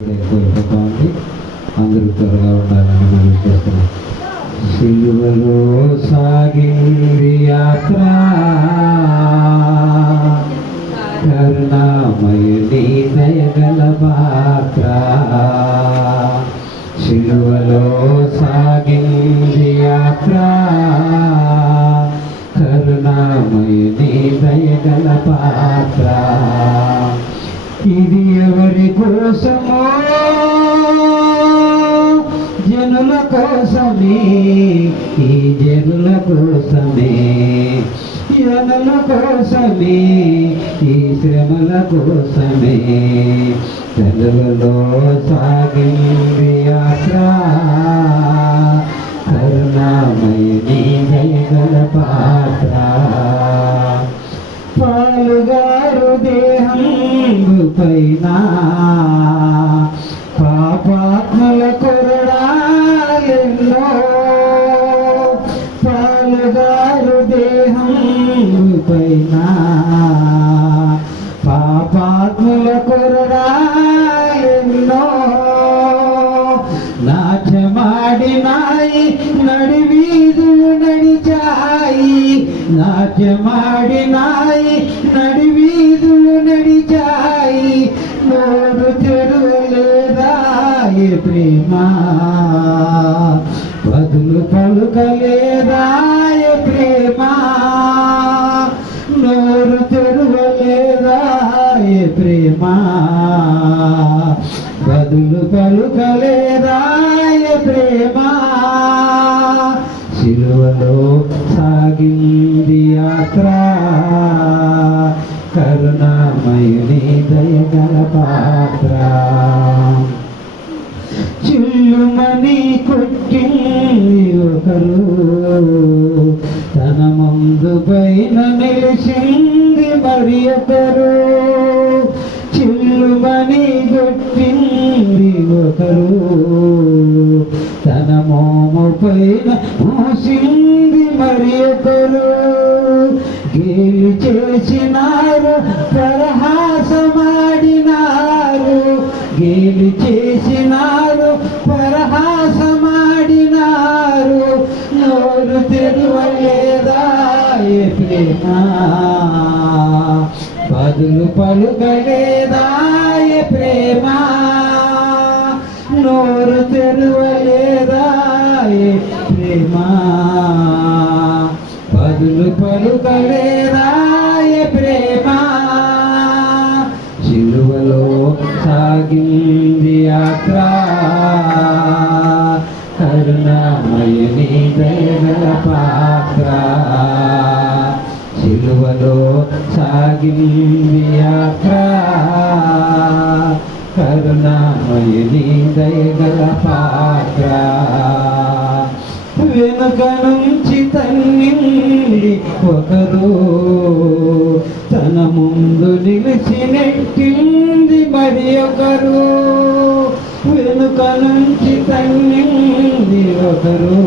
ఎక్కువైపోతుంది. అందరూ త్వరగా ఉండాలని మనం చేస్తున్నాం. సిలువలో సాగింది యాత్ర, కరుణామయుని దయగల పాత్ర. సిలువలో సాగింది యాత్ర, కరుణామయుని దయగల పాత్ర. ఇది ఎవరి కోసమో? జనుల కోసమే, ఈ జనుల కోసమే, జనుల కోసమే, ఈ శ్రమల కోసమే. తెలుగులో సాగింది యాత్ర, కరుణామయుని దయగల పాత్ర. పాలుగారు దేహం పైన పాపాత్మల కొరడాలెన్నో, పాలుగారు దేహం పైన పాపాత్మల కొరడాలెన్నో. నాట్యమాడినాయి నడివీధులు నడిచాయి, నాట్యమాడినాయి నడివీధులు నడిచాయి. నోరు తెరవలేదాయ ప్రేమ, బదులు పలుకలేదాయ ప్రేమ. నోరు తెరవలేదాయ ప్రేమ, బదులు పలుకలేదాయ ప్రేమ. సిలువలో సాగింది యాత్ర, కరుణామయుని దయగల పాత్ర. చిల్లుమని కొట్టింది ఒకరు, తన ముందు పైన నిలిచింది మరి ఒకరు. చిల్లుమని కొట్టింది ఒకరు, తన మోము పైన మోసింది మరి ఒకరు. గేలి చేసినారు, పరహాసమాడినారు, గేలి చేసినారు, పరహాసమాడినారు. నోరు తెరవలేదాయ ప్రేమ, బదులు పలుకలేదాయ ప్రేమ. నోరు తెరవలేదాయ ప్రేమ, బదులు పలుకలేదాయ ప్రేమ. సిలువలో సాగింది యాత్ర, కరుణామయుని దయగల పాత్ర. సిలువలో సాగింది యాత్ర, కరుణామయుని దయగల పాత్ర. వెనుక నుంచి తన్నింది ఒకరు, తన ముందు నిలిచి నెట్టింది మరి ఒకరు. వెనుక నుంచి తన్నింది ఒకరు,